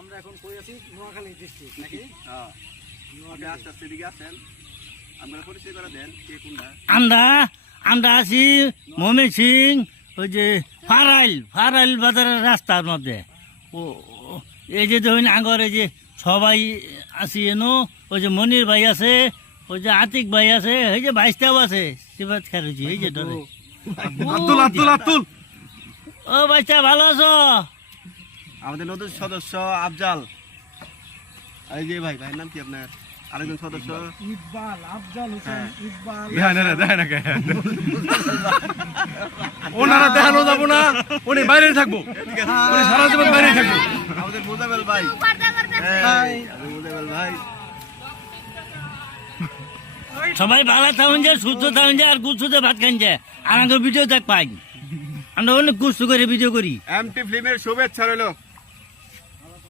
আমরা এখন কই আছি নোয়াখালী ডিস্ট্রিক্ট নাকি? হ্যাঁ আপনি আস্তে আস্তে দিকে আসেন, আমরা পরিচয় করে দেন কে কোনটা। আমরা আছি ময়মন সিং ওই যে ফারাইল বাজারের রাস্তার মধ্যে। ও এই যে ধরুন আগর এই যে সবাই আছি এনো, ওই যে মনির ভাই আছে, ওই যে আতিক ভাই আছে, এই যে ভাইস্তাও আছে সিবাত খারুজি, এই যে ধরে আব্দুল ও ভাইস্তা ভালো আছো? আমাদের নতুন সদস্য আফজাল, এই যে ভাই ভাইয়ের নাম কি আপনার? আরেকজন সদস্য ইকবাল, আফজাল হোসেন, ইকবাল। ওনারা দেখানো যাবো না, উনি বাইরে থাকবো, উনি সারা জীবন বাইরে থাকবো। আমাদের মুজাবেল ভাই, মুজাবেল ভাই সবাই ভালো থাকুন যে, সুস্থ থাকুন যে, আর গুছুতে ভাত খান যে, আর আমাকে ভিডিও দেখ পাই, আমরা অনেক কষ্ট করে ভিডিও করি। এমটি ফিল্মের শুভেচ্ছা রইলো।